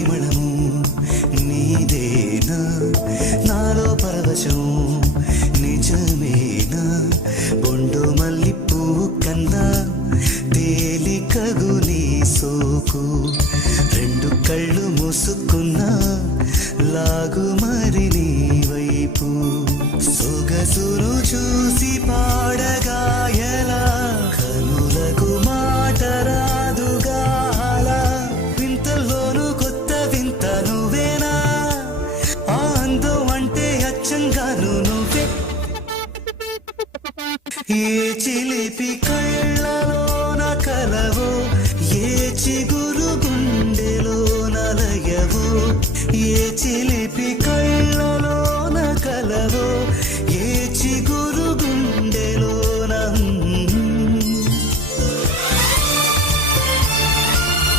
పరిమళము నీదేనా నాలో పరవశం నిజమేనా బొండు మల్లిపూ కన్నా తేలికగు నీ సోకు రెండు కళ్ళు మూసుకున్నా లాగు మరి నీ వైపు సొగసును చూసి పాడగా ఎలా